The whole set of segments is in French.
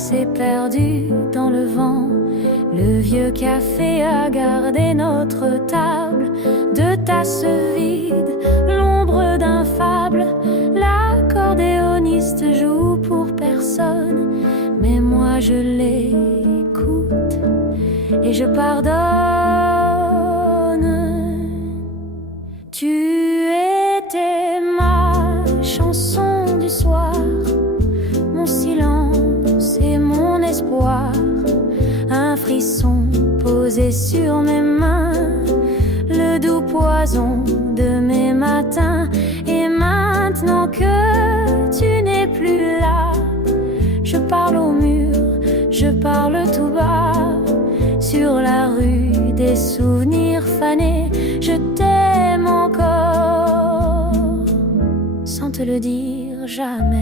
s'est perdu dans le vent. Le vieux café a gardé notre table de tasses vides, l'ombre d'un fable. L'accordéoniste joue pour personne, mais moi je l'écoute et je pardonne. Tu étais ma chanson du soir, mon silence et mon espoir. Un frisson posé sur mes mains, le doux poison de mes matins. Et maintenant que tu n'es plus là, je parle au mur, je parle tout bas. Sur la rue des souvenirs fanés, je t'aime encore, sans te le dire jamais.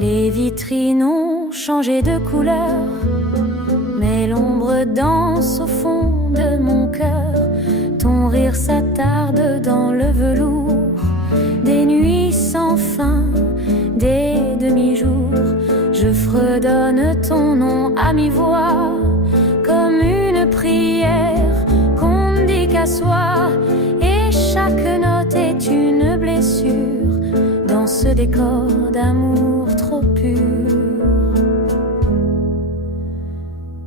Les vitrines ont changé de couleur, mais l'ombre danse au fond de mon cœur. Ton rire s'attarde dans le velours des nuits sans fin, des demi-jours. Je fredonne ton nom à mi-voix, comme une prière qu'on ne dit qu'à soi. Et chaque note est une blessure dans ce décor d'amour trop pur.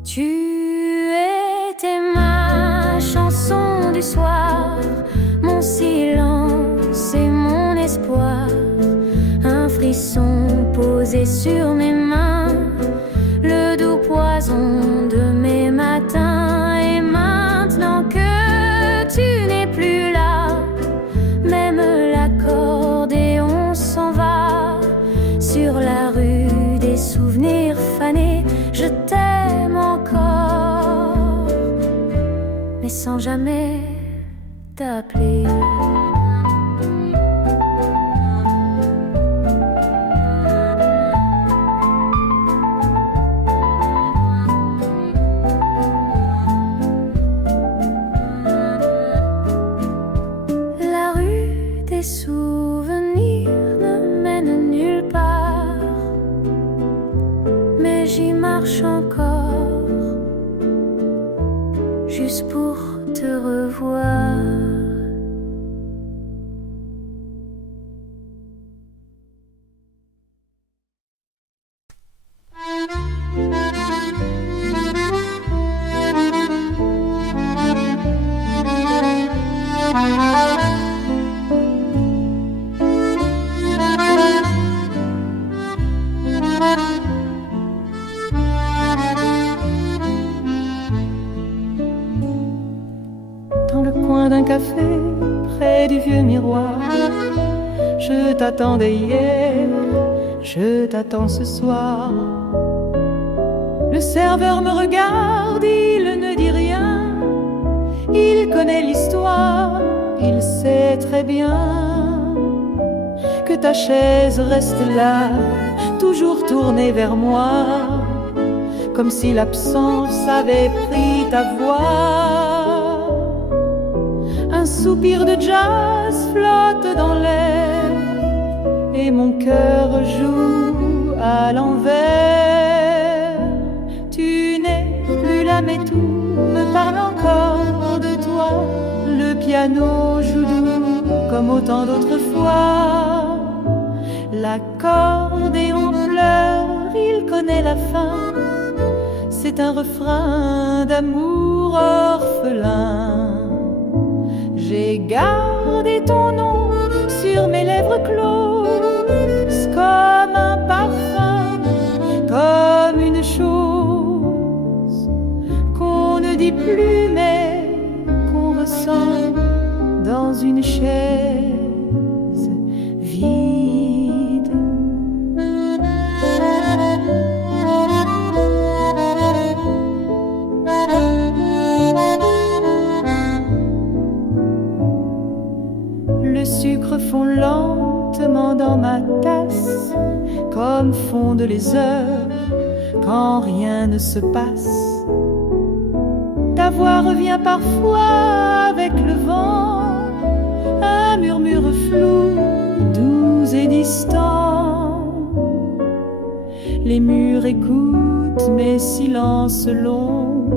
Tu étais ma chanson du soir, mon silence et mon espoir. Un frisson posé sur mes mains, le doux poison de mes matins. Et maintenant que tu n'es plus là, même l'accordéon s'en va. Sur la rue des souvenirs fanés, je t'aime encore, mais sans jamais t'appeler. La rue des souvenirs ne mène nulle part, mais j'y marche encore, juste pour te revoir. Dans le coin d'un café, près du vieux miroir, je t'attendais hier, je t'attends ce soir. Le serveur me regarde, il ne dit rien. Il connaît l'histoire, il sait très bien que ta chaise reste là, toujours tournée vers moi, comme si l'absence avait pris ta voix. Un soupir de jazz flotte dans l'air et mon cœur joue à l'envers. Tu n'es plus là mais tout me parle encore de toi. Le piano joue doux comme autant d'autres fois. L'accordéon pleure, il connaît la fin. C'est un refrain d'amour orphelin. J'ai gardé ton nom sur mes lèvres closes, comme un parfum, comme une chose qu'on ne dit plus mais qu'on ressent dans une chaise vide. Le sucre fond lentement dans ma tasse, comme fondent les heures quand rien ne se passe. Ta voix revient parfois avec le vent, un murmure flou, doux distant. Les murs écoutent mes silences longs,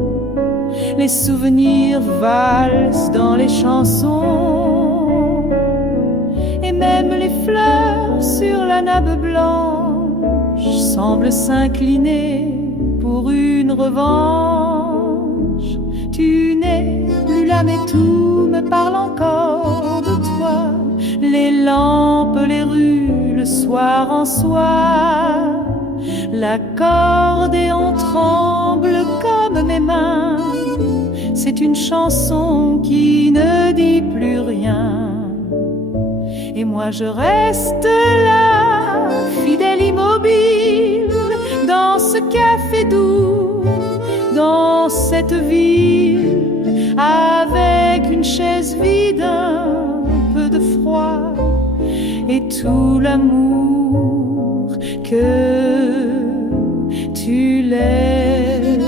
les souvenirs valsent dans les chansons, et même les fleurs sur la nappe blanche semblent s'incliner pour une revanche. Tu n'es plus là mais tout me parle encore de toi. Les lampes, les rues, le soir en soir, l'accordéon tremble comme mes mains. C'est une chanson qui ne dit plus rien. Et moi je reste là, fidèle, immobile, dans ce café doux, dans cette ville, avec une chaise vide, un peu de froid et tout l'amour que tu laisses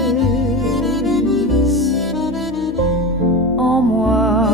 en moi.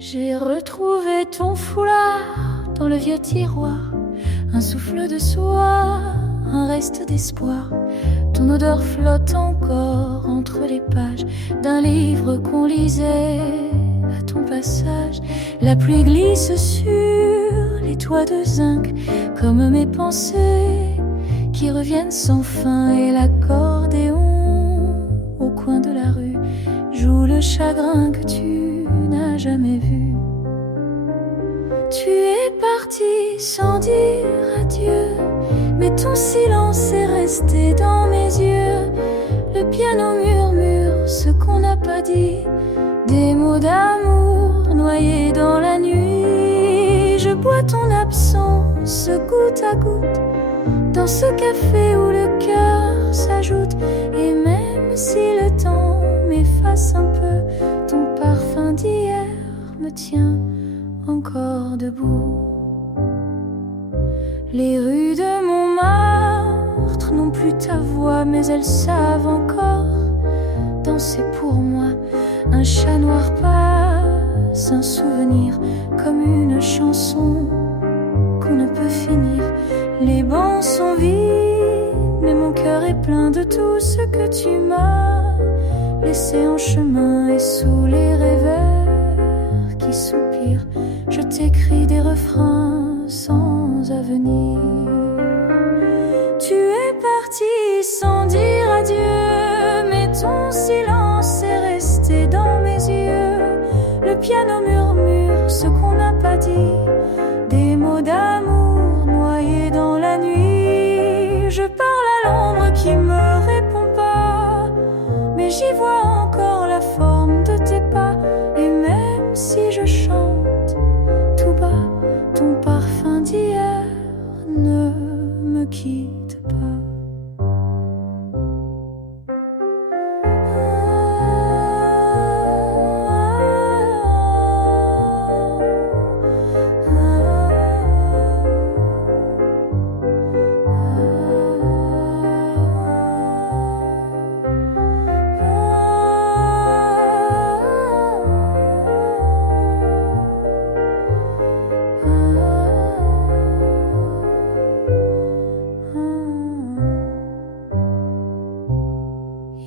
J'ai retrouvé ton foulard dans le vieux tiroir, un souffle de soie, un reste d'espoir. Ton odeur flotte encore entre les pages d'un livre qu'on lisait à ton passage. La pluie glisse sur les toits de zinc comme mes pensées qui reviennent sans fin, et l'accordéon au coin de la rue joue le chagrin que tu n'as jamais vu. Tu es parti sans dire adieu, mais ton silence est resté dans mes yeux. Le piano murmure ce qu'on n'a pas dit, des mots d'amour noyés dans la nuit. Je bois ton absence goutte à goutte dans ce café où le cœur s'ajoute. Et même si le temps m'efface un peu, ton parfum d'hier me tient encore debout. Les rues de Montmartre n'ont plus ta voix, mais elles savent encore danser pour moi. Un chat noir passe, un souvenir comme une chanson qu'on ne peut finir. Les bancs sont vides, mais mon cœur est plein de tout ce que tu m'as laissé en chemin. Et sous les rêveurs qui soupirent, je t'écris des refrains sans avenir. Tu es parti sans dire adieu, mais ton silence est resté dans mes yeux. Le piano murmure ce qu'on n'a pas dit, des mots d'amour noyés dans la nuit. Je parle à l'ombre qui me répond pas, mais j'y vois encore la forme de tes pas. Et même si je chante tout bas, ton parfum d'hier ne me quitte pas.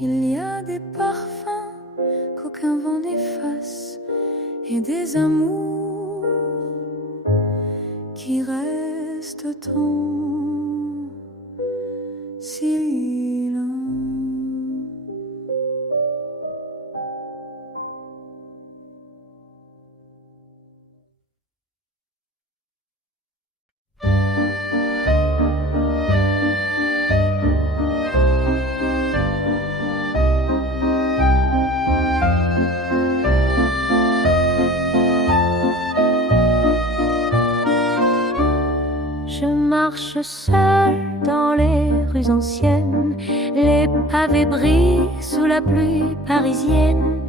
Il y a des parfums qu'aucun vent n'efface, et des amours qui restent en silence. marche seul dans les rues anciennes, les pavés brillent sous la pluie parisienne.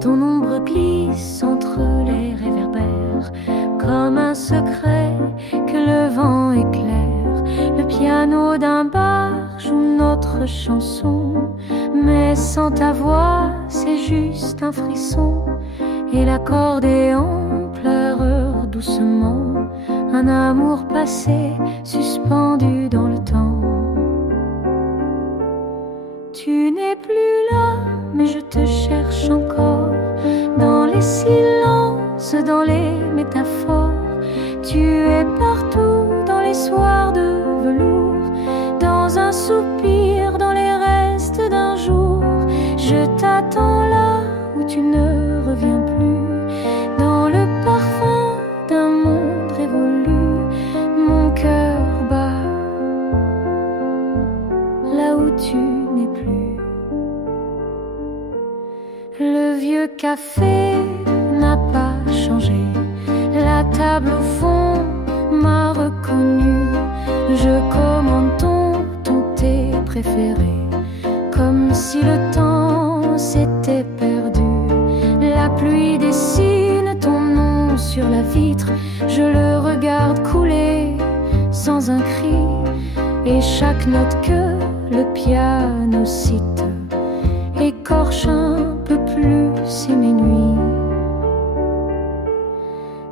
Ton ombre glisse entre les réverbères, comme un secret que le vent éclaire. Le piano d'un bar joue notre chanson, mais sans ta voix c'est juste un frisson. Et l'accordéon pleure doucement un amour passé suspendu dans le temps. Tu n'es plus là, mais je te cherche encore, dans les silences, dans les métaphores. Tu es partout, dans les soirs de velours, dans un soupir, dans les restes d'un jour. Je t'attends là où tu ne reviens plus, dans le parfum d'un monde révolu. Mon cœur bat là où tu n'es plus. Le vieux café n'a pas changé, la table au fond m'a reconnu. Je commande ton thé préféré, comme si le temps s'était perdu. La pluie dessine ton nom sur la vitre, je le regarde couler sans un cri. Et chaque note que le piano cite écorche un peu plus mes nuits.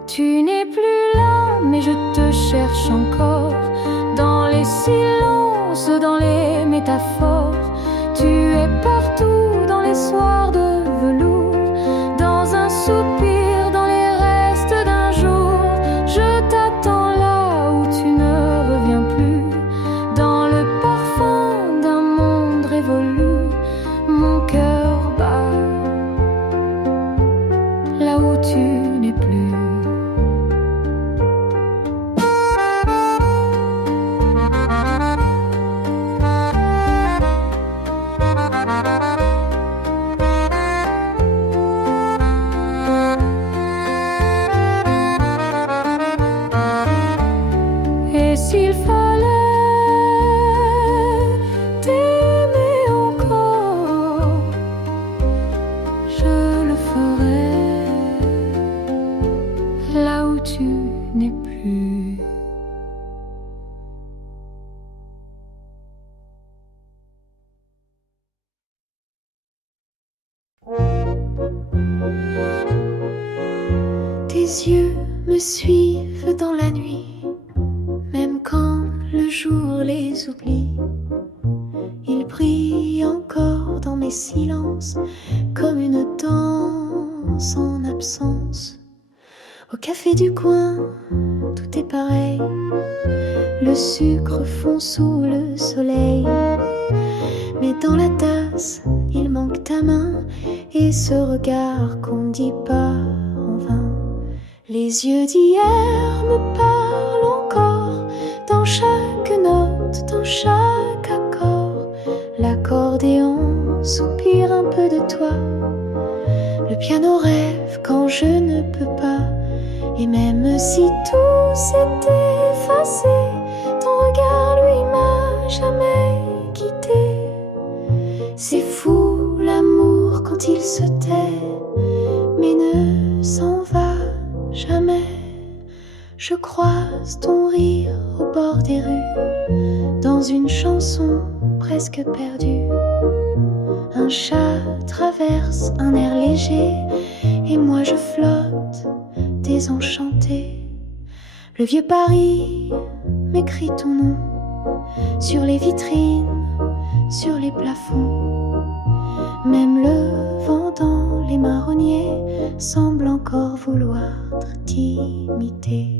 Tu n'es plus là, mais je te cherche encore, dans les silences, dans les métaphores. Tu es partout, dans les soirs de velours, dans un soupir, dans les restes d'un jour. Je t'attends là où tu ne reviens plus, dans le parfum d'un monde révolu. Mon cœur bat là où tu n'es plus. Et s'il fallait t'aimer encore, je le ferais là où tu n'es plus. Tes yeux me suivent dans la nuit, même quand le jour les oublie. Ils brillent encore dans mes silences, comme une danse en absence. Au café du coin, tout est pareil, le sucre fond sous le soleil. Mais dans la tasse, il manque ta main et ce regard qu'on ne dit pas en vain. Les yeux d'hier me parlent encore, dans chaque note, dans chaque accord. L'accordéon soupire un peu de toi, le piano rêve quand je ne peux pas. Et même si tout s'est effacé, ton regard lui m'a jamais quitté. C'est fou l'amour quand il se tait, mais ne s'en va jamais. Je croise ton rire au bord des rues, dans une chanson presque perdue. Un chat traverse un air léger, et moi je flotte désenchantée. Le vieux Paris m'écrit ton nom sur les vitrines, sur les plafonds. Même le vent dans les marronniers semble encore vouloir t'imiter.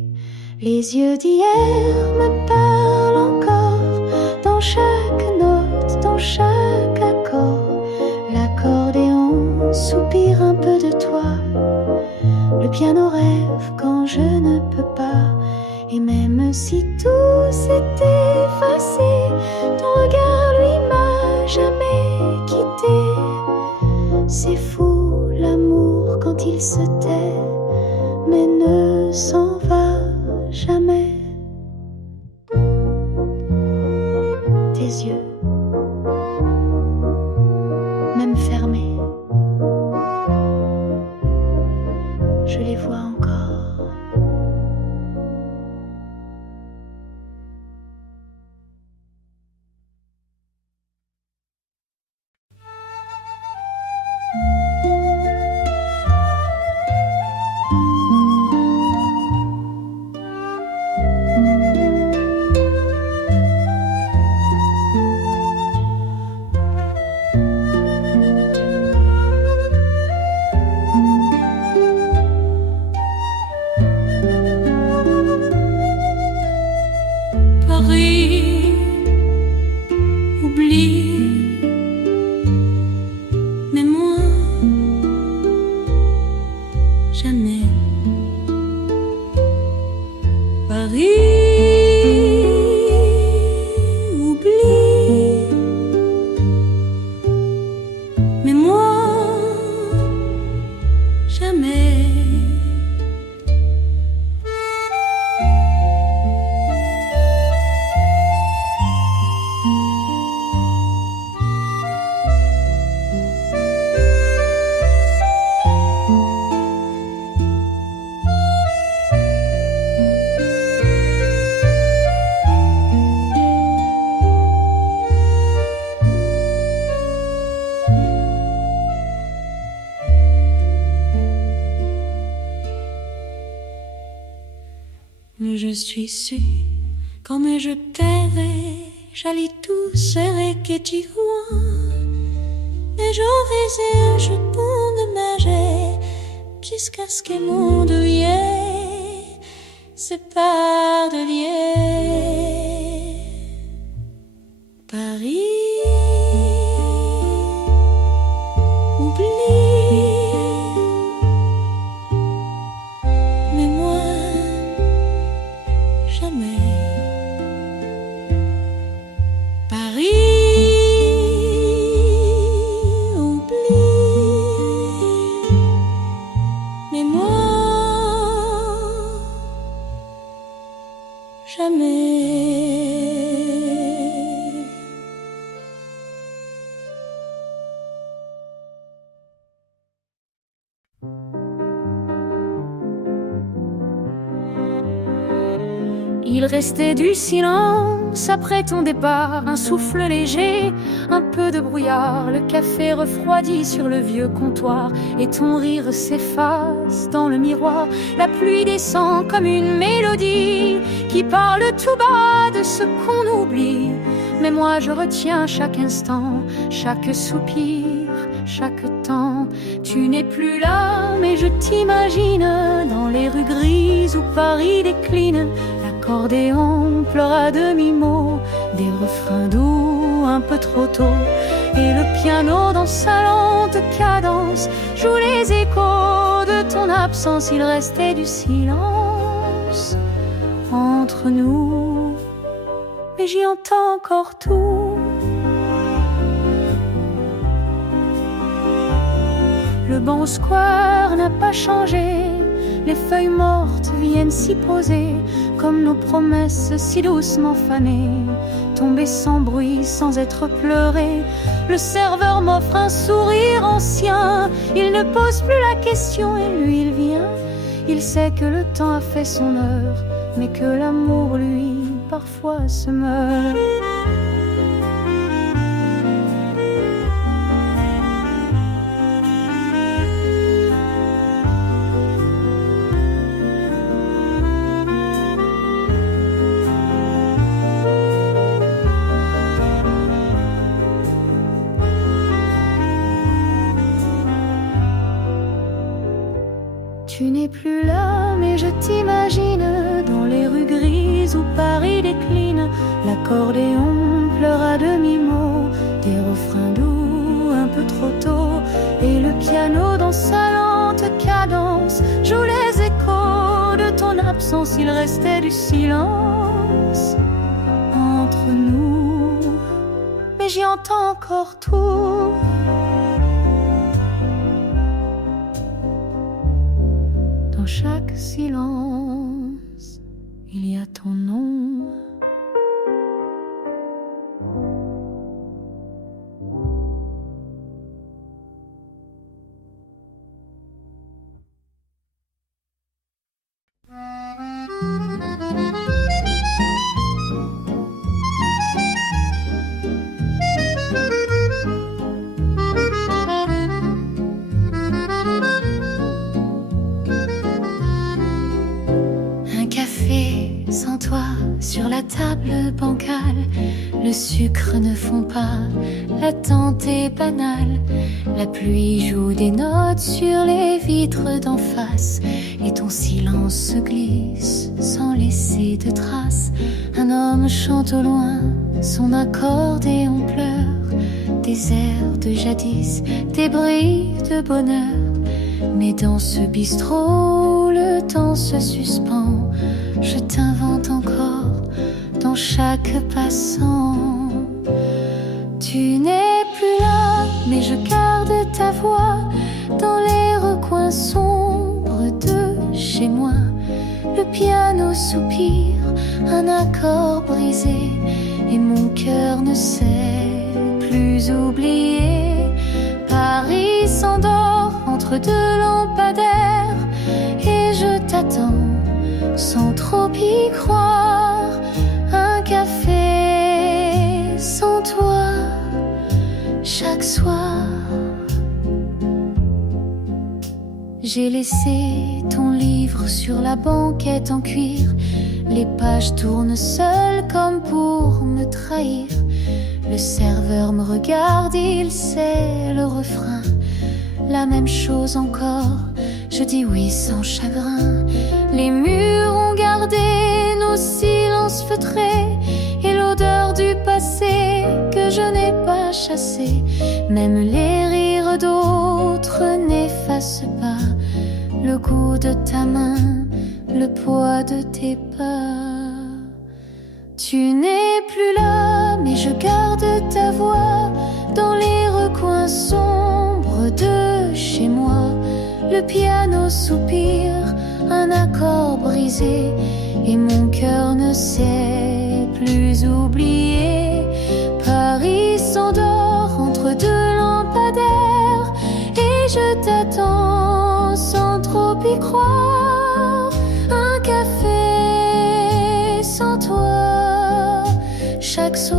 Les yeux d'hier me parlent encore, dans chaque note, dans chaque accord. L'accordéon soupire un peu de toi, le piano rêve quand je ne peux pas. Et même si tout s'est effacé, ton regard lui m'a jamais quitté. C'est fou l'amour quand il se tait, mais ne s'en va jamais. tes yeux, même fermés, je les vois encore. Paris, oublie, mais moi, jamais. Paris, oublie, mais moi, jamais. Je suis sûre, comme je t'aimerais, j'allais tout serrer que tu vois. Et j'en faisais un jeton de magie jusqu'à ce que mon douillet se part de lier. Paris, oublie, mais moi, jamais. Paris, oublie, mais moi, jamais. Il restait du silence après ton départ, un souffle léger, un peu de brouillard, le café refroidi sur le vieux comptoir, et ton rire s'efface dans le miroir. La pluie descend comme une mélodie qui parle tout bas de ce qu'on oublie. Mais moi je retiens chaque instant, chaque soupir, chaque temps. Tu n'es plus là, mais je t'imagine dans les rues grises où Paris décline. L'accordéon pleure à demi-mot, des refrains doux un peu trop tôt, et le piano dans sa lente cadence joue les échos de ton absence. Il restait du silence entre nous, mais j'y entends encore tout. Le banc square n'a pas changé, les feuilles mortes viennent s'y poser, comme nos promesses si doucement fanées, tombées sans bruit, sans être pleurées. Le serveur m'offre un sourire ancien, il ne pose plus la question et lui il vient. Il sait que le temps a fait son heure, mais que l'amour lui parfois se meurt. Tu n'es plus là, mais je t'imagine dans les rues grises où Paris décline. L'accordéon pleure à demi-mot, des refrains doux un peu trop tôt, et le piano dans sa lente cadence joue les échos de ton absence. Il restait du silence entre nous, mais j'y entends encore tout. Dans chaque silence, il y a ton nom. sucre ne font pas l'attente est banale. La pluie joue des notes sur les vitres d'en face et ton silence se glisse sans laisser de traces. Un homme chante au loin son accordéon pleure des airs de jadis, des bris de bonheur. Mais dans ce bistrot, le temps se suspend. Je t'invente encore dans chaque passant. Tu n'es plus là, mais je garde ta voix dans les recoins sombres de chez moi. Le piano soupire, un accord brisé, et mon cœur ne sait plus oublier. Paris s'endort entre deux lampadaires et je t'attends sans trop y croire. Un café sans toi chaque soir. J'ai laissé ton livre sur la banquette en cuir. Les pages tournent seules comme pour me trahir. Le serveur me regarde, il sait le refrain. La même chose encore, je dis oui sans chagrin. Les murs ont gardé nos silences feutrés et l'odeur du passé que je n'ai pas chassé. Même les rires d'autres n'effacent pas le goût de ta main, le poids de tes pas. Tu n'es plus là, mais je garde ta voix dans les recoins sombres de chez moi. Le piano soupire, un accord brisé, et mon cœur ne sait plus oublier. Paris s'endort entre deux lampadaires, et je t'attends sans trop y croire. Un café sans toi chaque soir.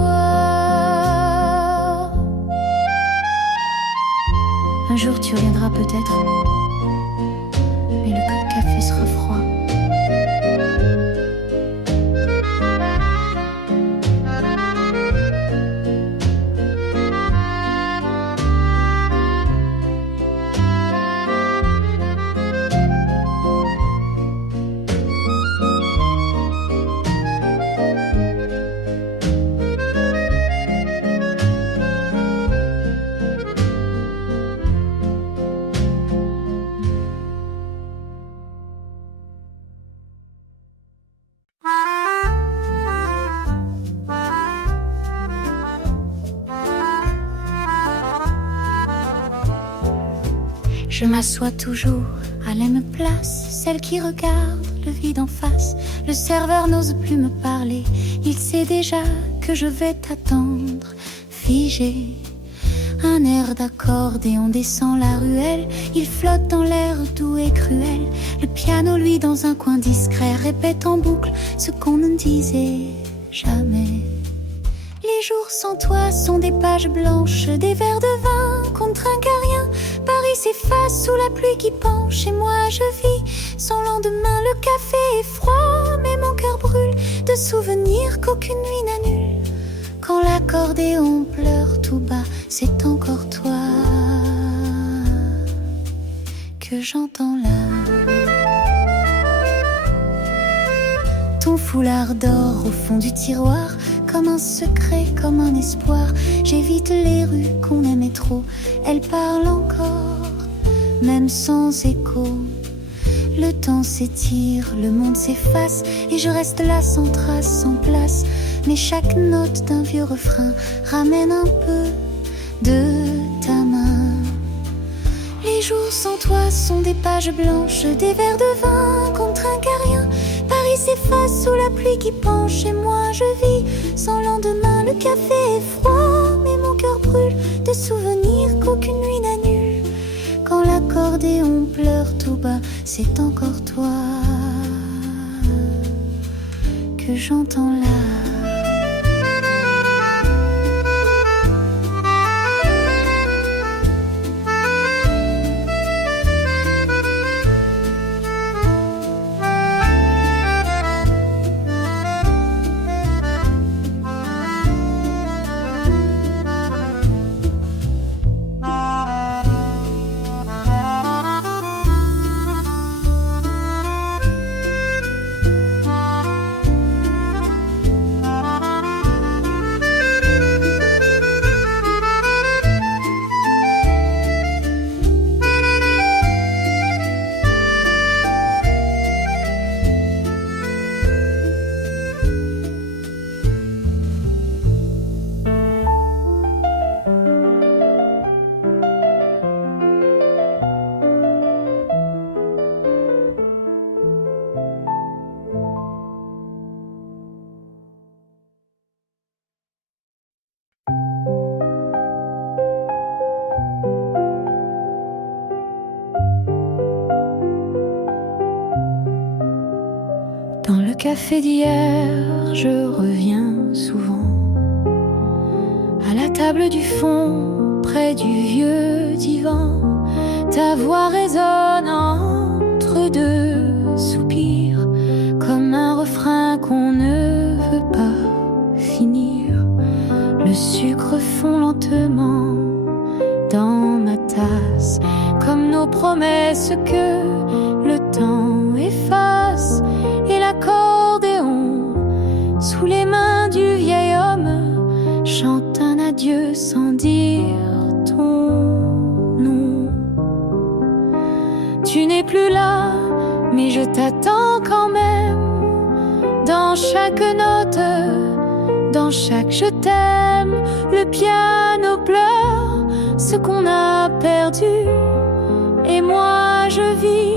Un jour tu reviendras peut-être, mais le café sera froid. Je m'assois toujours à la même place, celle qui regarde le vide en face. Le serveur n'ose plus me parler, il sait déjà que je vais t'attendre, figé. Un air d'accordéon descend la ruelle, il flotte dans l'air doux et cruel. Le piano, lui, dans un coin discret, répète en boucle ce qu'on ne disait jamais. Les jours sans toi sont des pages blanches, des verres de vin qu'on ne trinque à rien. Paris s'efface sous la pluie qui penche, et moi je vis sans lendemain. Le café est froid, mais mon cœur brûle de souvenirs qu'aucune nuit n'annule. Quand l'accordéon pleure tout bas, c'est encore toi que j'entends là. Ton foulard d'or au fond du tiroir, comme un secret, comme un espoir. J'évite les rues qu'on aimait trop, elles parlent encore, même sans écho. Le temps s'étire, le monde s'efface, et je reste là sans trace, sans place. Mais chaque note d'un vieux refrain ramène un peu de ta main. Les jours sans toi sont des pages blanches, des verres de vin qu'on ne trinque à rien. Paris s'efface sous la pluie qui penche, et moi je vis sans lendemain. Le café est froid, mais mon cœur brûle de souvenirs qu'aucune nuit n'annule. Quand l'accordéon pleure tout bas, c'est encore toi que j'entends là. café d'hier, je reviens souvent à la table du fond, près du vieux divan. Ta voix résonne entre deux soupirs, comme un refrain qu'on ne veut pas finir. Le sucre fond lentement dans ma tasse, comme nos promesses que le temps efface. Et l'accordéon, sous les mains du vieil homme, chante un adieu sans dire ton nom. Tu n'es plus là, mais je t'attends quand même. Dans chaque note, dans chaque je t'aime, le piano pleure ce qu'on a perdu. Et moi je vis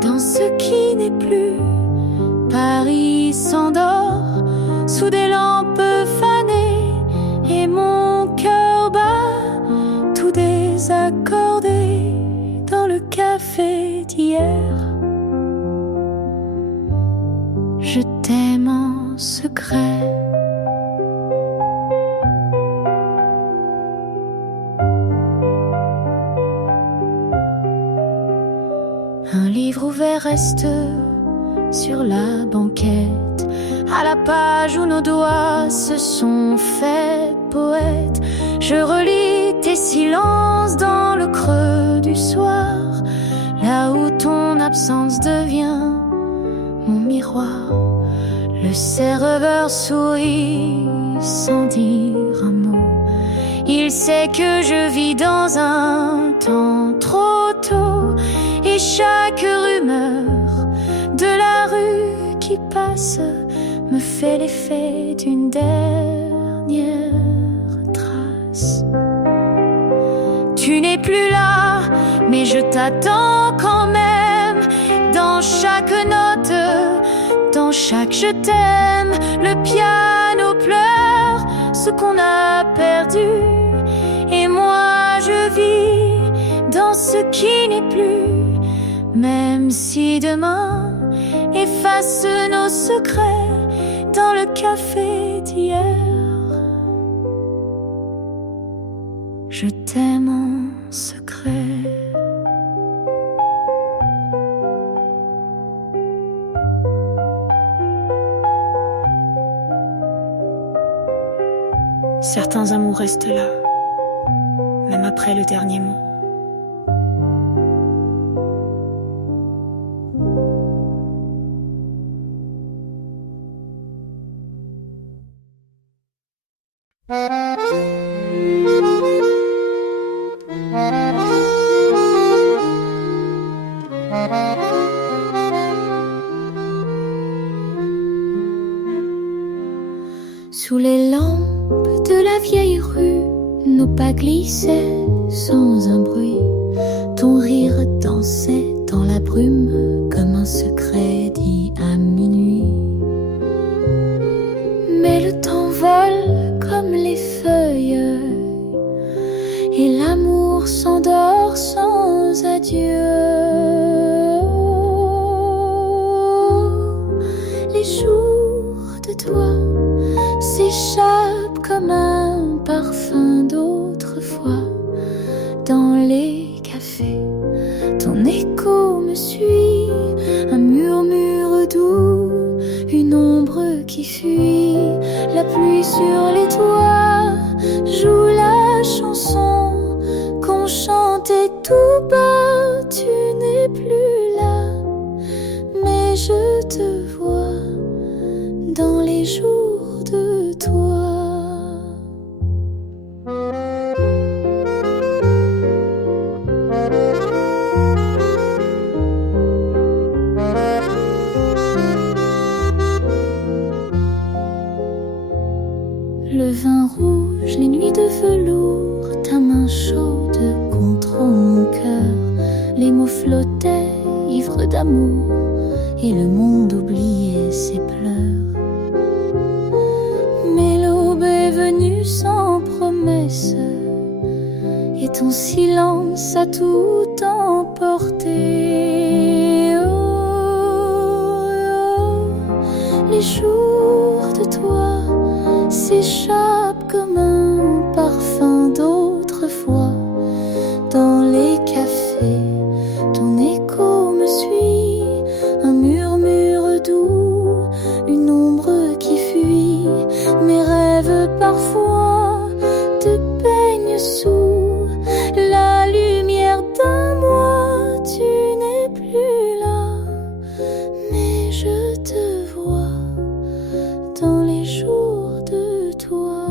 dans ce qui n'est plus. Paris s'endort sous des lampes fanées, et mon cœur bat tout désaccordé dans le café d'hier. Je t'aime en secret. Un livre ouvert reste sur la banquette, à la page où nos doigts se sont faits poètes. Je relis tes silences dans le creux du soir, là où ton absence devient mon miroir. Le serveur sourit sans dire un mot. Il sait que je vis dans un temps trop tôt, et chaque rumeur de la rue qui passe me fait l'effet d'une dernière trace. Tu n'es plus là, mais je t'attends quand même. Dans chaque note, dans chaque je t'aime, le piano pleure ce qu'on a perdu. Et moi je vis dans ce qui n'est plus. Même si demain efface nos secrets dans le café d'hier, je t'aime en secret. Certains amours restent là, même après le dernier mot. Sous les lampes de la vieille rue, nos pas glissaient sans un bruit. Ton rire dansait dans la brume comme un secret dit à minuit. Mais le temps vole comme les feuilles, et l'amour s'endort sans adieu. Les jours de toi s'échappent comme un parfum d'autrefois dans les cafés. Ton écho me suit, un murmure doux, une ombre qui fuit. La pluie sur les toits joue la chanson qu'on chantait tout bas. Tu n'es plus là, mais je te vois dans les jours de toi. Le vin rouge, les nuits de velours, ta main chaude contre mon cœur. Les mots flottaient, ivres d'amour, et le monde oubliait ses pleurs. Mais l'aube est venue sans promesse, et ton silence a tout emporté. Oh, oh, les jours de toi s'échappent comme un parfum d'autrefois. Dans les cafés, ton écho me suit, un murmure doux, une ombre qui fuit. Mes rêves parfois te peignent sous la lumière d'un mois. Tu n'es plus là, mais je te vois dans les jours de toi.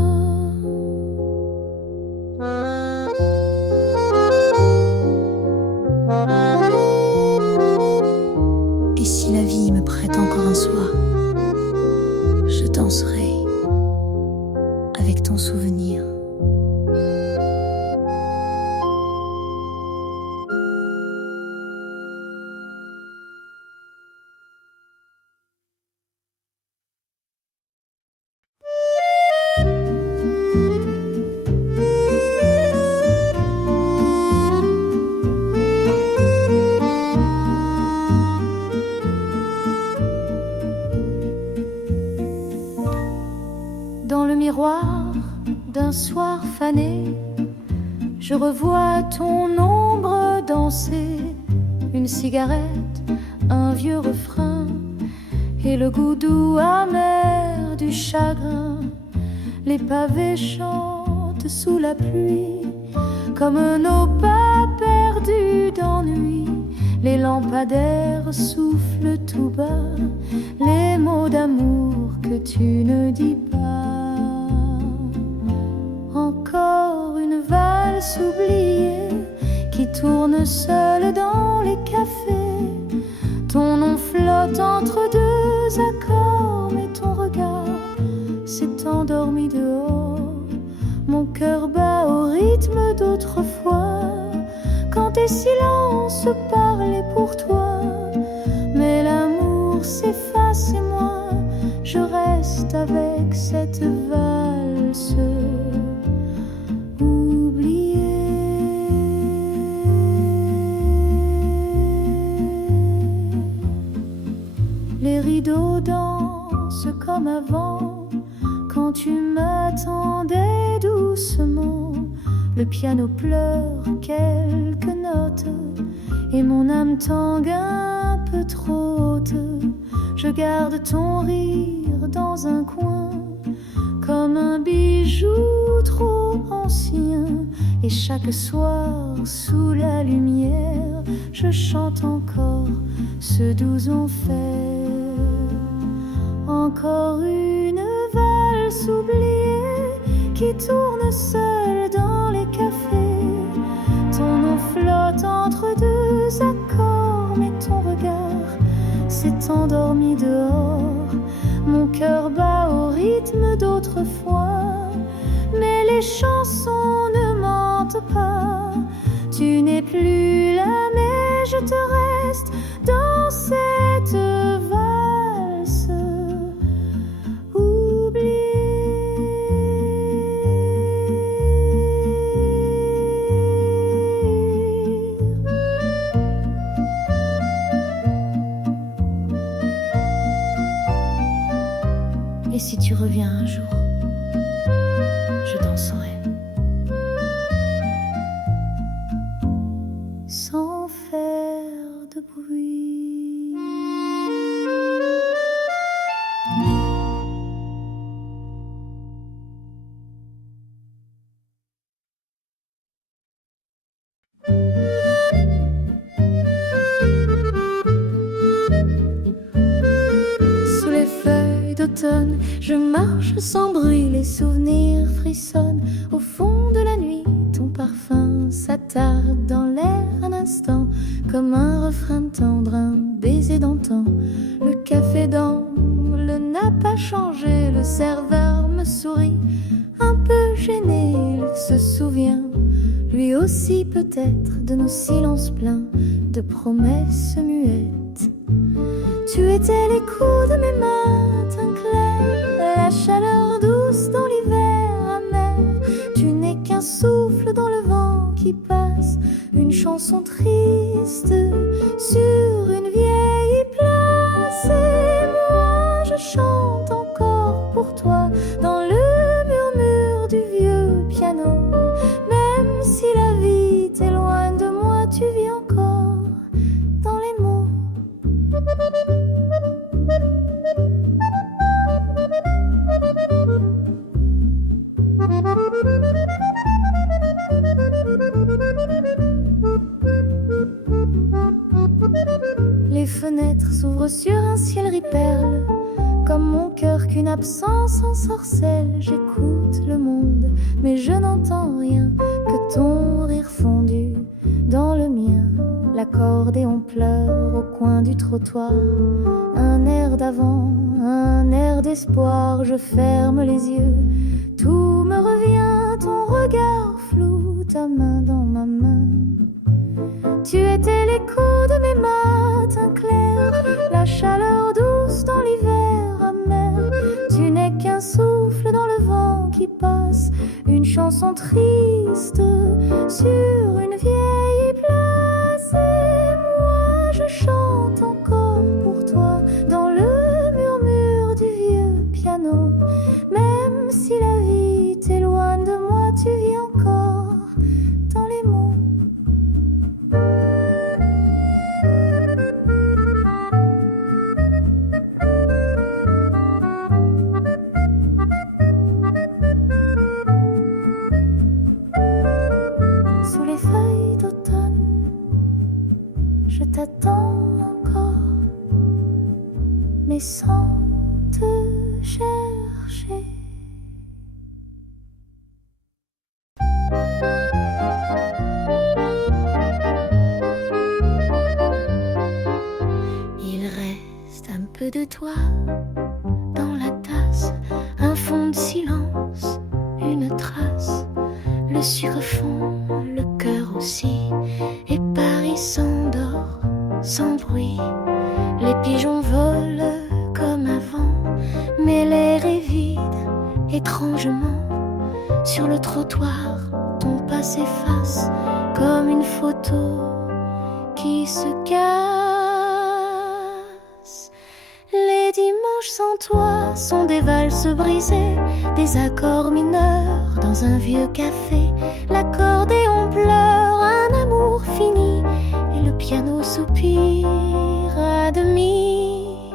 Et si la vie me prête encore un soir, je danserai avec ton souvenir. Dans le miroir d'un soir fané, je revois ton ombre danser. Une cigarette, un vieux refrain et le goût doux amer du chagrin. Les pavés chantent sous la pluie comme nos pas perdus d'ennui. Les lampadaires soufflent tout bas les mots d'amour que tu ne dis pas. Encore une valse oubliée qui tourne seule dans les cafés. Ton nom flotte entre deux accords, mais ton regard s'est endormi dehors. Mon cœur bat au rythme d'autrefois, quand tes silences parlaient pour toi. Mais l'amour s'efface et moi, je reste avec cette valse oubliée. Les rideaux dansent comme avant, quand tu m'attendais doucement. Le piano pleure quelques notes et mon âme tangue un peu trop haute. Je garde ton rire dans un coin comme un bijou trop ancien. Et chaque soir sous la lumière, je chante encore ce doux enfer. Encore une valse oubliée qui tourne seule dans les cafés. Ton nom flotte entre deux accords, mais ton regard s'est endormi dehors. Mon cœur bat au rythme d'autrefois, mais les chansons ne mentent pas. Tu n'es plus là, mais je te reste dans cette valse oubliée. Et si tu reviens un jour, je danserai sans faire de bruit. Sous les feuilles d'automne, je marche sans bruit, les souvenirs frissonnent au fond de la nuit. Ton parfum s'attarde dans l'air un instant, comme un refrain tendre, un baiser d'antan. Le café d'amble n'a pas changé, le serveur me sourit, un peu gêné, il se souvient, lui aussi peut-être, de nos silences pleins de promesses muettes. Tu étais l'écho de mes matins clairs, la chaleur douce dans l'hiver amer. Tu n'es qu'un souffle dans le vent qui passe, une chanson triste sur une vieille place. Et moi je chante Les fenêtres s'ouvrent sur un ciel riperle, comme mon cœur qu'une absence ensorcelle. J'écoute le monde, mais je n'entends rien que ton rire fondu dans le mien. L'accordéon pleure au coin du trottoir, un air d'avant, un air d'espoir. Je ferme les yeux, tout me revient, ton regard flou, ta main dans ma main. Tu étais l'écho de mes matins clairs, la chaleur douce dans l'hiver amer. Tu n'es qu'un souffle dans le vent qui passe, une chanson triste sur une vieille place. Et moi je chante encore pour toi dans le murmure du vieux piano. Même si la vie t'éloigne de moi, tu vis encore dans les mots. Sous les feuilles d'automne, je t'attends encore, mais sans te chercher. Il reste un peu de toi dans la tasse, un fond de silence, une trace. Le sucre fond, le cœur aussi, et Paris s'endort sans bruit. Les pigeons volent comme avant, mais l'air est vide, étrangement. Sur le trottoir, ton pas s'efface comme une photo qui se casse. Les dimanches sans toi sont des valses brisées, des accords mineurs dans un vieux café. L'accordéon pleure un amour fini et le piano soupire à demi.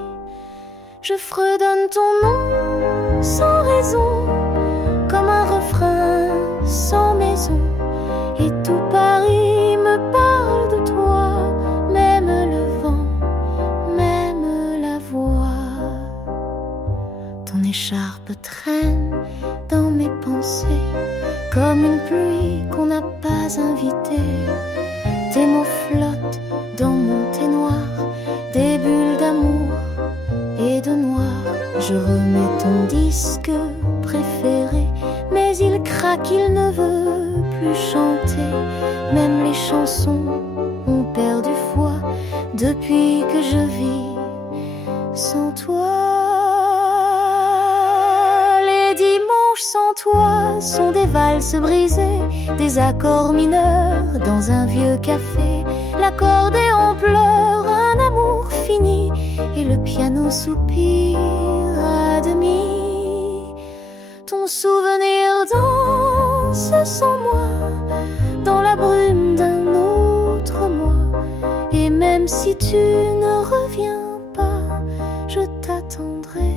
Je fredonne ton nom sans raison, comme un refrain sans maison. Et tout Paris me parle de toi, même le vent, même la voix. Ton écharpe traîne dans mes pensées, comme une pluie qu'on n'a pas invitée. Tes mots flottent dans mon thé noir, des bulles d'amour et de noir. Je remets ton disque préféré, mais il craque, il ne veut plus chanter. Même les chansons ont perdu foi depuis que je vis sans toi. Les dimanches sans toi sont des valses brisées, des accords mineurs dans un vieux café. L'accordéon pleure un amour fini et le piano soupire à demi. Ton souvenir danse sans moi dans la brume d'un autre moi. Et même si tu ne reviens pas, je t'attendrai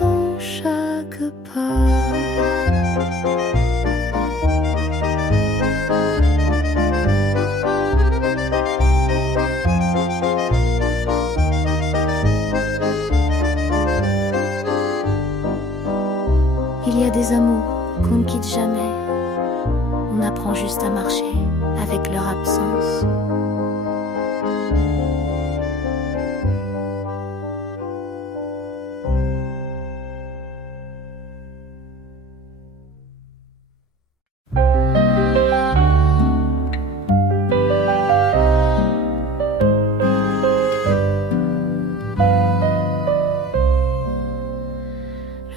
dans chaque pas. Il y a des amours qu'on ne quitte jamais, on apprend juste à marcher avec leur absence.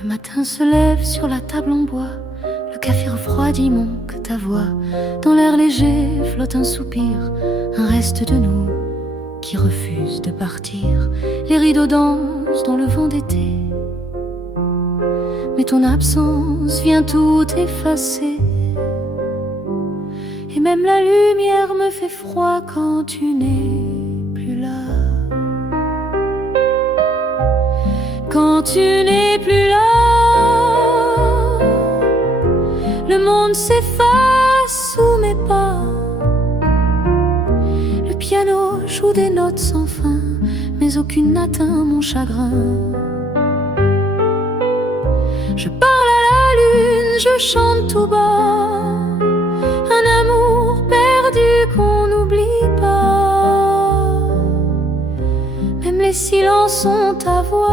Le matin se lève sur la table en bois, le café refroidi manque ta voix. Dans l'air léger flotte un soupir, un reste de nous qui refuse de partir. Les rideaux dansent dans le vent d'été, mais ton absence vient tout effacer. Et même la lumière me fait froid quand tu n'es plus là. Quand tu n'es plus là, Le monde s'efface sous mes pas. Le piano joue des notes sans fin, mais aucune n'atteint mon chagrin. Je parle à la lune, je chante tout bas, un amour perdu qu'on n'oublie pas. Même les silences ont ta voix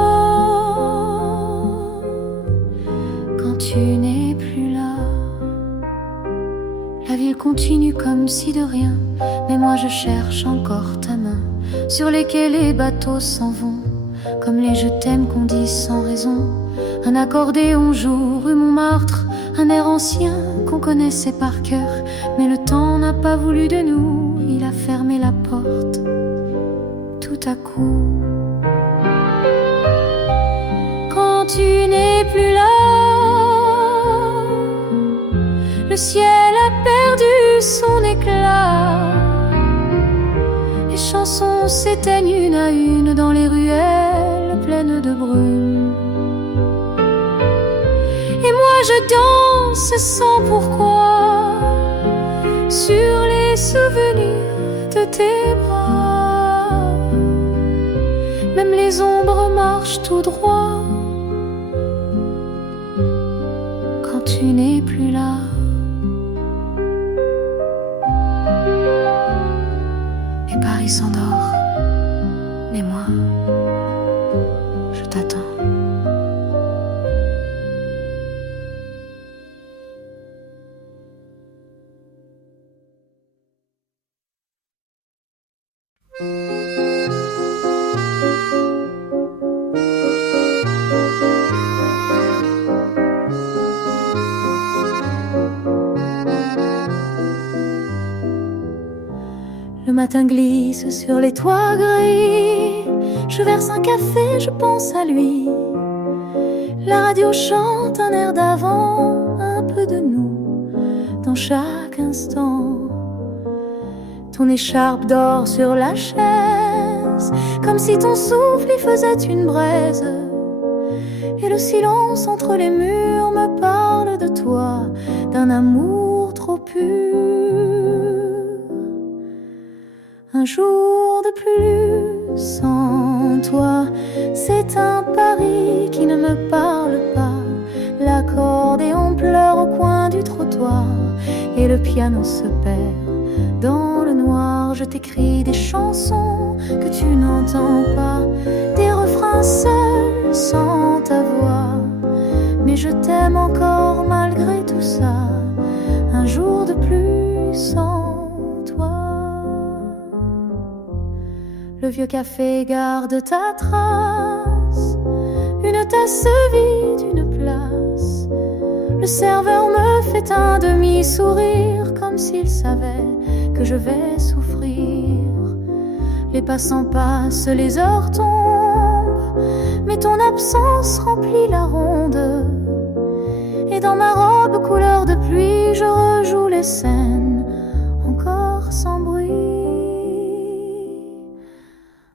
quand tu n'es plus là. La ville continue comme si de rien, mais moi je cherche encore ta main, sur lesquels les bateaux s'en vont, comme les je t'aime qu'on dit sans raison. Un accordéon joue rue Montmartre, un air ancien qu'on connaissait par cœur, mais le temps n'a pas voulu de nous, il a fermé la porte tout à coup. Quand tu n'es plus là, le ciel a perdu son éclat. Les chansons s'éteignent une à une dans les ruelles pleines de brume. Et moi je danse sans pourquoi sur les souvenirs de tes bras. Même les ombres marchent tout droit quand tu n'es plus là. Et Paris s'endort, mais moi, je t'attends. Le matin glisse sur les toits gris. Je verse un café, je pense à lui. La radio chante un air d'avant, un peu de nous dans chaque instant. Ton écharpe dort sur la chaise, comme si ton souffle y faisait une braise. Et le silence entre les murs me parle de toi, d'un amour trop pur. Un jour de plus sans toi, c'est un Paris qui ne me parle pas. L'accordéon pleure au coin du trottoir et le piano se perd dans le noir. Je t'écris des chansons que tu n'entends pas, des refrains seuls sans ta voix. Mais je t'aime encore malgré tout ça. Un jour de plus sans toi. Le vieux café garde ta trace, une tasse vide, une place. Le serveur me fait un demi-sourire, comme s'il savait que je vais souffrir. Les passants passent, les heures tombent, mais ton absence remplit la ronde. Et dans ma robe couleur de pluie, je rejoue les scènes, encore sans bruit.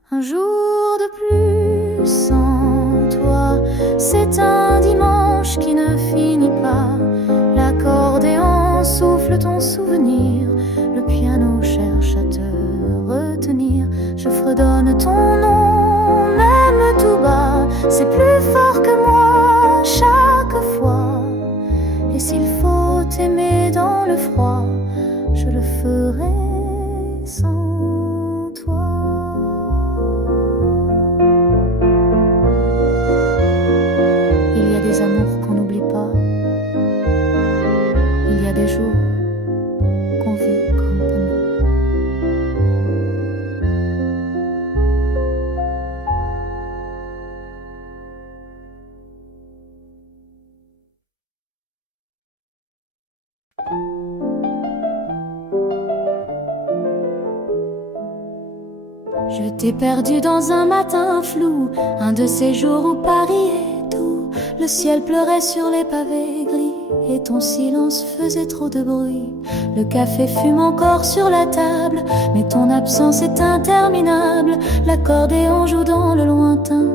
Un jour de plus sans toi, c'est un dimanche qui ne finit pas. L'accordéon souffle ton souvenir, le piano cherche à te retenir. Je fredonne ton nom, même tout bas, c'est plus fort que moi chaque fois. Et s'il faut t'aimer dans le froid, je le ferai sans toi. Il y a des amours qu'on n'oublie pas. Il y a des jours qu'on vit comme nous. Je t'ai perdu dans un matin flou, un de ces jours où Paris est doux. Le ciel pleurait sur les pavés gris et ton silence faisait trop de bruit. Le café fume encore sur la table, mais ton absence est interminable. L'accordéon joue dans le lointain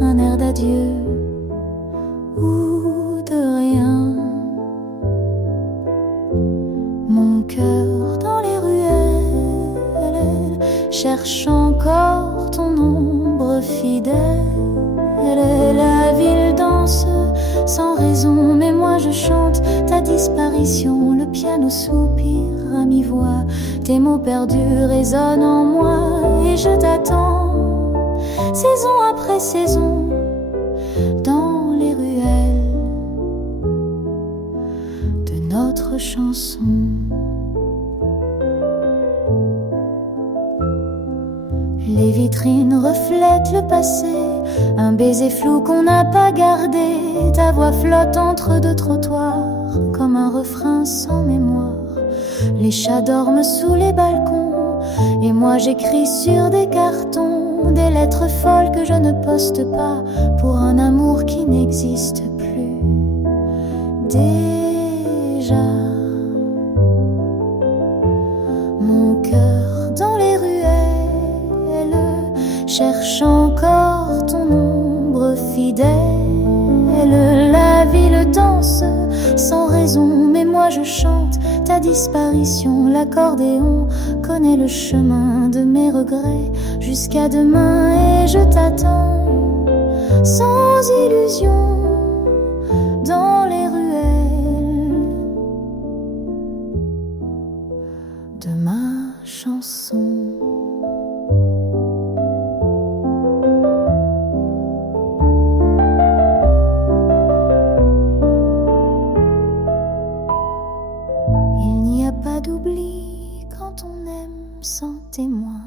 un air d'adieu ou de rien. cherche encore ton ombre fidèle. La ville danse sans raison, mais moi je chante ta disparition. Le piano soupire à mi-voix, tes mots perdus résonnent en moi et je t'attends, saison après saison, dans les ruelles de notre chanson. Les vitrines reflètent le passé, un baiser flou qu'on n'a pas gardé. Ta voix flotte entre deux trottoirs, comme un refrain sans mémoire. Les chats dorment sous les balcons, et moi j'écris sur des cartons des lettres folles que je ne poste pas, pour un amour qui n'existe plus. Déjà, mon cœur dans les ruelles cherche encore ton ombre fidèle. La ville danse sans raison, mais moi je chante ta disparition. L'accordéon connaît le chemin de mes regrets jusqu'à demain et je t'attends sans illusion dans les ruelles de ma chanson. Pas d'oubli quand on aime sans témoin.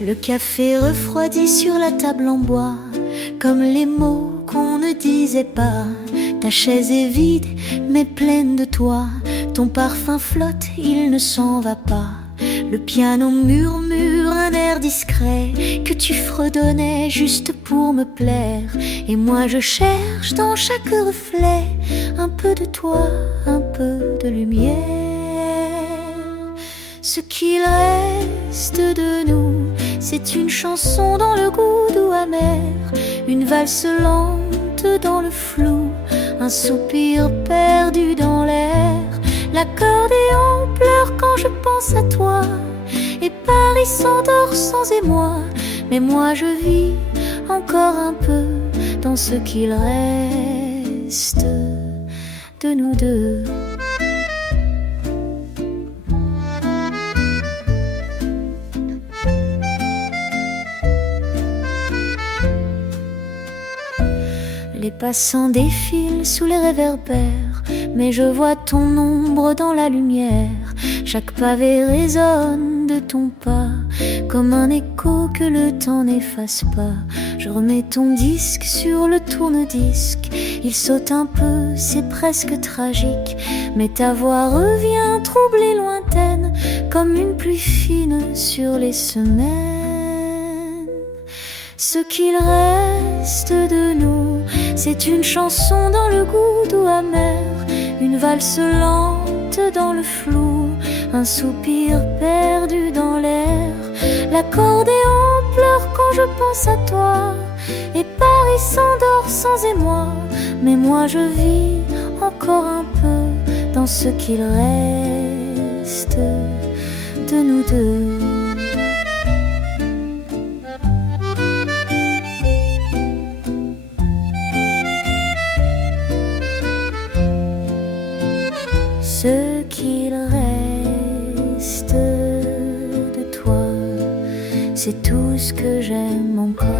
Le café refroidi sur la table en bois, comme les mots qu'on ne disait pas. Ta chaise est vide mais pleine de toi, ton parfum flotte, il ne s'en va pas. Le piano murmure un air discret que tu fredonnais juste pour me plaire. Et moi je cherche dans chaque reflet un peu de toi, un peu de lumière. Ce qu'il reste de nous, c'est une chanson dans le goût doux amer, une valse lente dans le flou, un soupir perdu dans l'air. L'accordéon pleure quand je pense à toi, et Paris s'endort sans émoi. Mais moi je vis encore un peu dans ce qu'il reste de nous deux. Les passants défilent sous les réverbères, mais je vois ton ombre dans la lumière. Chaque pavé résonne de ton pas, comme un écho que le temps n'efface pas. Je remets ton disque sur le tourne-disque, il saute un peu, c'est presque tragique. Mais ta voix revient troublée, lointaine, comme une pluie fine sur les semaines. Ce qu'il reste de nous, c'est une chanson dans le goût doux amer, une valse lente dans le flou, un soupir perdu dans l'air. L'accordéon pleure quand je pense à toi, et Paris s'endort sans émoi. Mais moi je vis encore un peu dans ce qu'il reste de nous deux. Ce qu'il reste de toi, c'est tout ce que j'aime encore.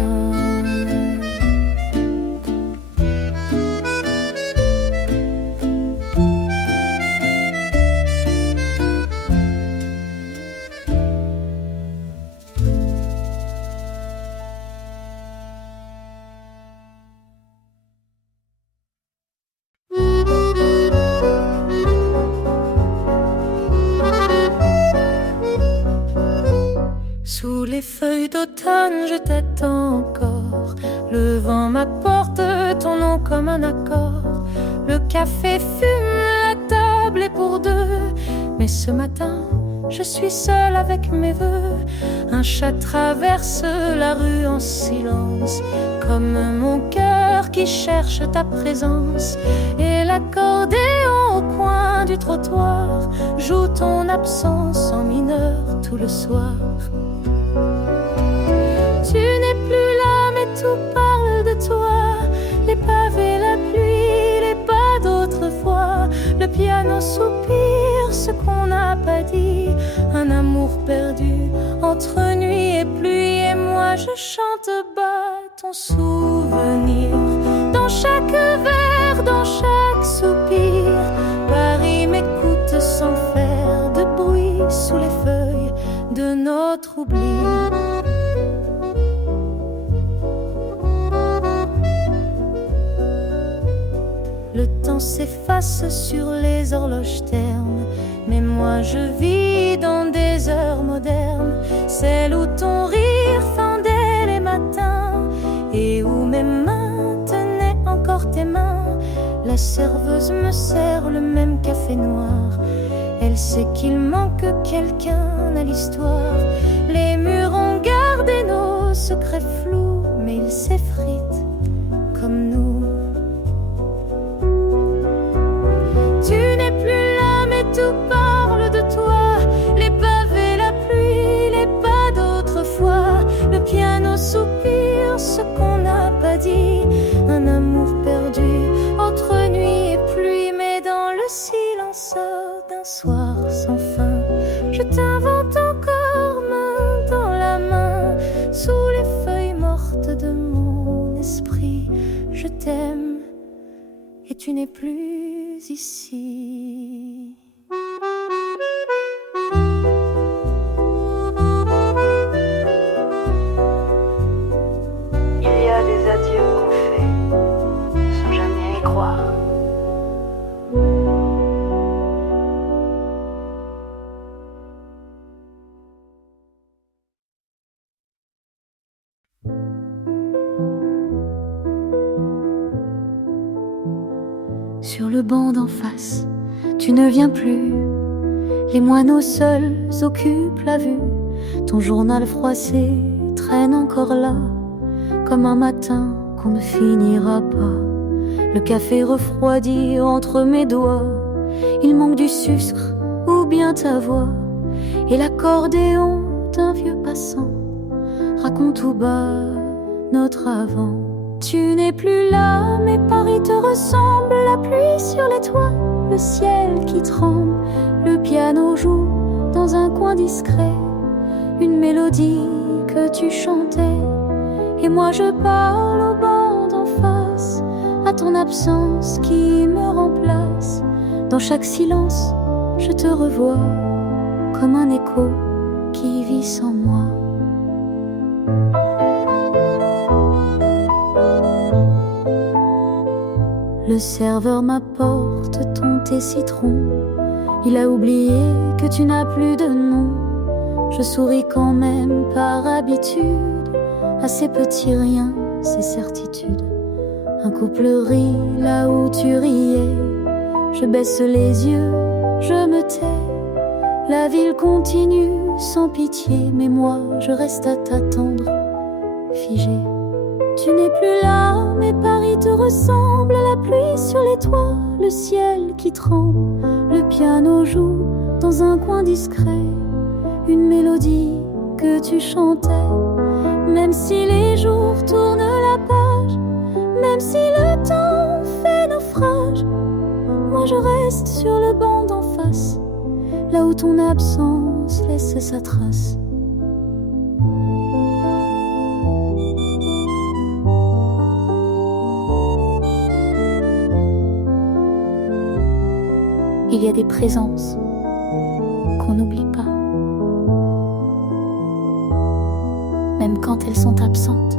Sous les feuilles d'automne, je t'attends encore. Le vent m'apporte ton nom comme un accord. Le café fume, la table est pour deux. Mais ce matin, je suis seule avec mes vœux. Un chat traverse la rue en silence, comme mon cœur qui cherche ta présence. Et l'accordéon au coin du trottoir joue ton absence en mineur tout le soir. Tu n'es plus là mais tout parle de toi. Les pavés, la pluie, les pas d'autrefois. Le piano soupire ce qu'on n'a pas dit. Un amour perdu entre nuit et pluie. Et moi je chante bas ton souvenir. Dans chaque vers, dans chaque soupir. Paris m'écoute sans faire de bruit sous les feuilles de notre oubli. Le temps s'efface sur les horloges ternes, mais moi je vis dans des heures modernes, celles où ton rire fendait les matins et où mes mains tenaient encore tes mains. La serveuse me sert le même café noir. Elle sait qu'il manque quelqu'un à l'histoire. Les murs ont gardé nos secrets flous, mais ils s'effritent comme nous. Tu n'es plus là mais tout parle de toi. Les pavés, la pluie, les pas d'autrefois. Le piano soupire ce qu'on n'a pas dit. Un amour perdu entre nuit et pluie. Mais dans le silence d'un soir sans fin, je t'invente encore main dans la main. Sous les feuilles mortes de mon esprit, je t'aime et tu n'es plus ici. Il y a des adieux qu'on fait sans jamais y croire. Sur le banc d'en face, tu ne viens plus. Les moineaux seuls occupent la vue. Ton journal froissé traîne encore là, comme un matin qu'on ne finira pas. Le café refroidi entre mes doigts. Il manque du sucre ou bien ta voix. Et l'accordéon d'un vieux passant raconte tout bas notre avant. Tu n'es plus là, mais Paris te ressemble. La pluie sur les toits, le ciel qui tremble. Le piano joue dans un coin discret une mélodie que tu chantais. Et moi je parle au banc d'en face, à ton absence qui me remplace. Dans chaque silence, je te revois comme un écho qui vit sans moi. Le serveur m'apporte ton thé citron. Il a oublié que tu n'as plus de nom. Je souris quand même par habitude à ces petits riens, ces certitudes. Un couple rit là où tu riais. Je baisse les yeux, je me tais. La ville continue sans pitié, mais moi je reste à t'attendre, figé. Tu n'es plus là, mais Paris te ressemble. La pluie sur les toits, le ciel qui tremble. Le piano joue dans un coin discret une mélodie que tu chantais. Même si les jours tournent la page, même si le temps fait naufrage, moi je reste sur le banc d'en face, là où ton absence laisse sa trace. Il y a des présences qu'on n'oublie pas, même quand elles sont absentes.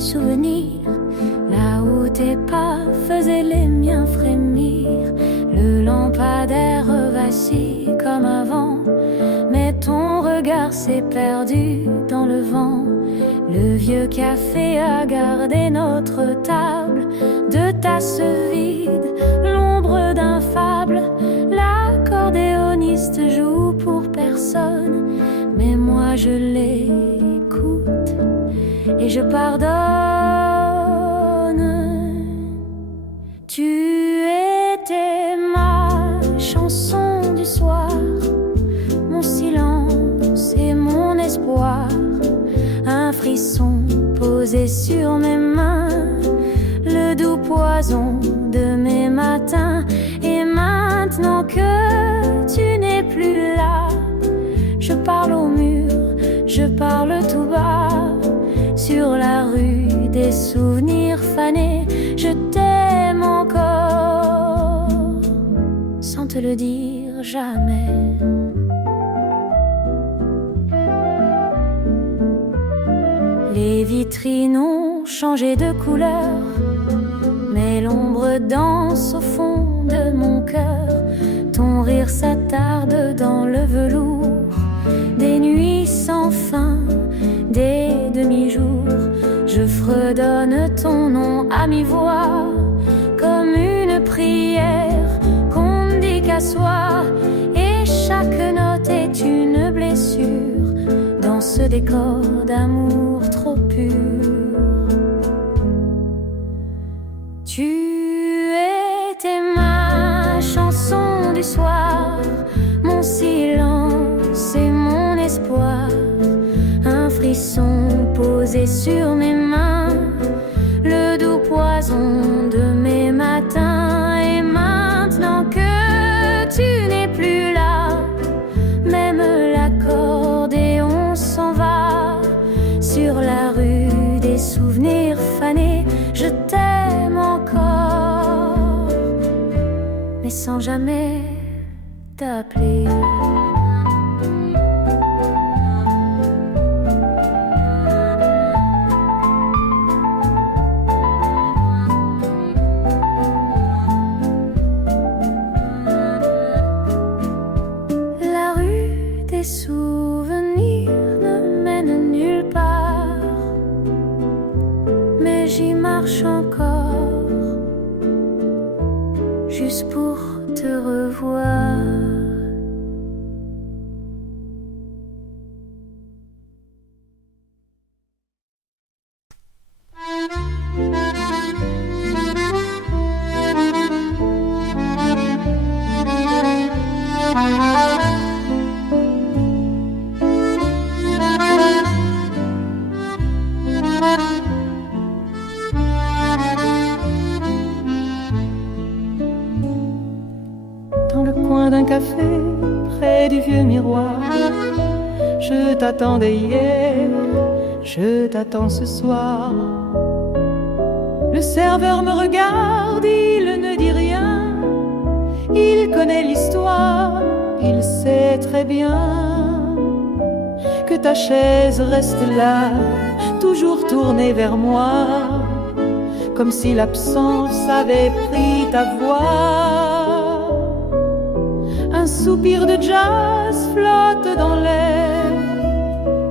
souvenirs, là où tes pas faisaient les miens frémir. Le lampadaire vacille comme avant, mais ton regard s'est perdu dans le vent. Le vieux café a gardé notre table de tasses vides, l'ombre d'un fable. L'accordéoniste joue pour personne, mais moi je l'écoute et je pardonne. Tu étais ma chanson du soir, mon silence et mon espoir. Un frisson posé sur mes mains, le doux poison de mes matins. Et maintenant que tu n'es plus là, je parle au mur, je parle tout bas. Sur la rue des souvenirs fanés, je t'aime encore, sans te le dire jamais. Les vitrines ont changé de couleur, mais l'ombre danse au fond de mon cœur. Ton rire s'attarde dans le velours, des nuits sans fin, des demi-jours. Je fredonne ton nom à mi-voix, comme une prière qu'on ne dit qu'à soi. Et chaque note est une blessure dans ce décor d'amour trop pur. Tu étais ma chanson du soir, mon silence et mon espoir. Un frisson posé sur mes mains, le doux poison de mes matins. Et maintenant que tu n'es plus là, même l'accordéon s'en va. Sur la rue des souvenirs fanés, je t'aime encore, mais sans jamais t'appeler. La rue des souvenirs ne mène nulle part, mais j'y marche encore, juste pour te revoir. Dans le coin d'un café, près du vieux miroir, je t'attendais hier, je t'attends ce soir. Le serveur me regarde, il ne dit rien, il connaît l'histoire, il sait très bien que ta chaise reste là, toujours tournée vers moi, comme si l'absence avait pris ta voix. Un soupir de jazz flotte dans l'air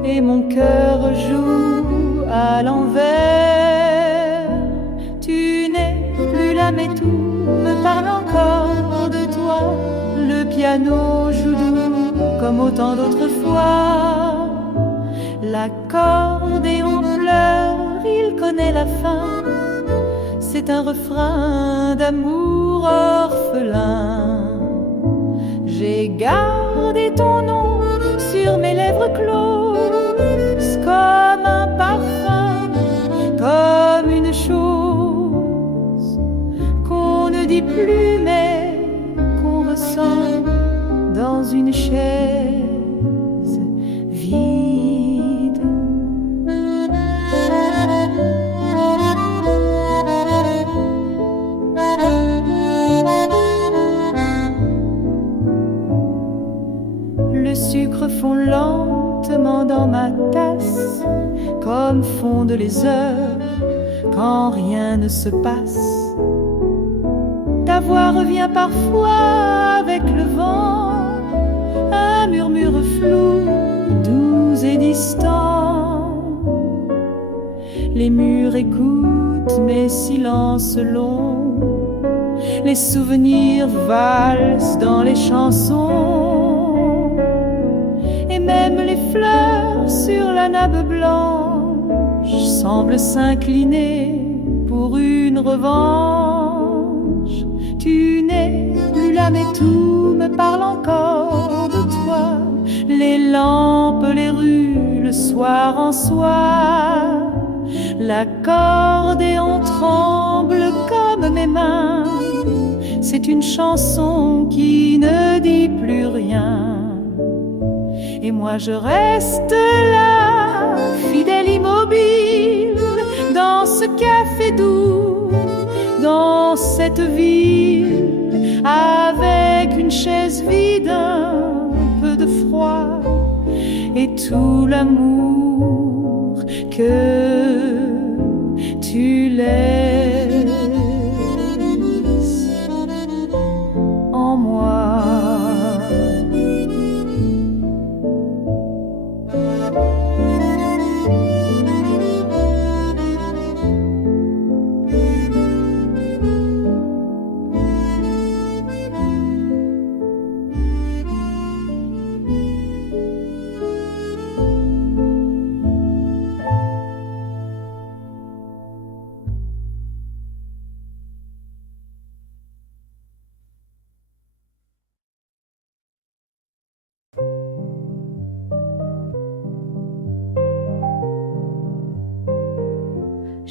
et mon cœur joue à l'envers. Tu n'es plus là mais tout me parle encore de toi. Le piano joue doux comme autant d'autres fois. L'accordéon pleure, il connaît la fin. C'est un refrain d'amour orphelin. J'ai gardé ton nom sur mes lèvres closes, comme un parfum, comme une chose qu'on ne dit plus mais qu'on ressent dans une chaise vide. Le sucre fond lentement dans ma tasse, comme fondent les heures quand rien ne se passe. Ta voix revient parfois avec le vent, un murmure flou, doux et distant. Les murs écoutent mes silences longs, les souvenirs valsent dans les chansons, et même les fleurs sur la nappe blanche semblent s'incliner pour une revanche. Tu n'es plus là mais tout me parle encore de toi. Les lampes, les rues, le soir en soir, l'accordéon tremble comme mes mains. C'est une chanson qui ne dit plus rien. Et moi je reste là, fidèle, immobile, dans ce café doux, dans cette ville, avec une chaise vide, un peu de froid et tout l'amour que tu laisses en moi.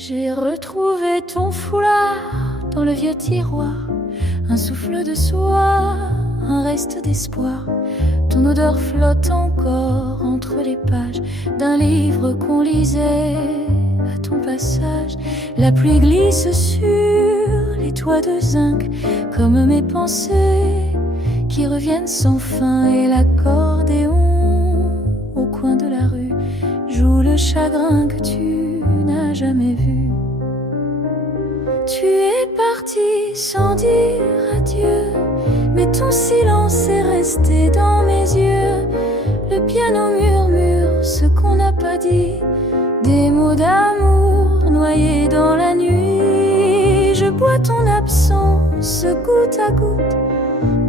J'ai retrouvé ton foulard dans le vieux tiroir, un souffle de soie, un reste d'espoir. Ton odeur flotte encore entre les pages d'un livre qu'on lisait à ton passage. La pluie glisse sur les toits de zinc comme mes pensées qui reviennent sans fin, et l'accordéon au coin de la rue joue le chagrin que tu n'as jamais vu. Tu es parti sans dire adieu, mais ton silence est resté dans mes yeux. Le piano murmure ce qu'on n'a pas dit, des mots d'amour noyés dans la nuit. Je bois ton absence goutte à goutte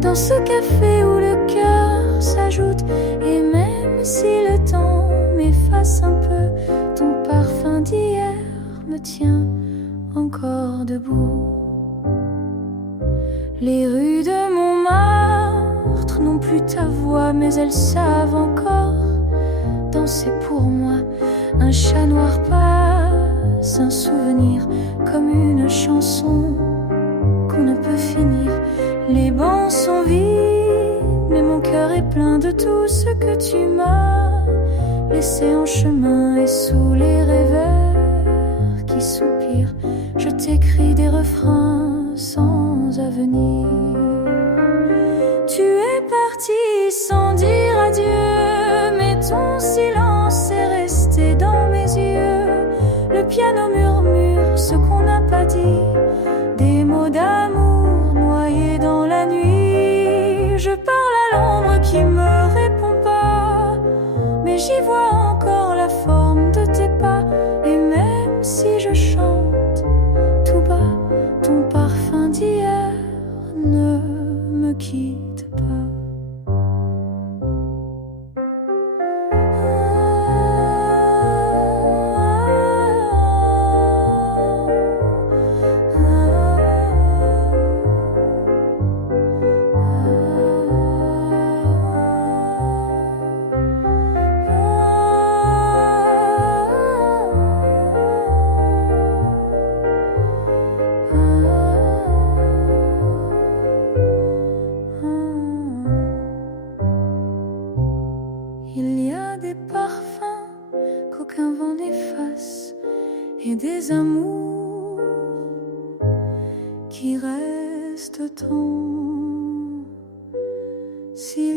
dans ce café où le cœur s'ajoute. Et même si le temps m'efface un peu, ton parfum d'hier me tient encore debout. Les rues de Montmartre n'ont plus ta voix, mais elles savent encore danser pour moi. Un chat noir passe, un souvenir comme une chanson qu'on ne peut finir. Les bancs sont vides, mais mon cœur est plein de tout ce que tu m'as laissé en chemin. Et sous les rêveurs qui soupirent, je t'écris des refrains sans avenir. Tu es parti sans dire adieu, mais ton silence est resté dans mes yeux. Le piano murmure ce qu'on n'a pas dit, des mots d'amour noyés dans la nuit. Je parle à l'ombre qui me répond pas, mais j'y vois encore la forme de tes pas. Et même si je chante tout bas, ton parfum d'hier ne me quitte pas. Il y a des parfums qu'aucun vent n'efface, et des amours qui restent tant si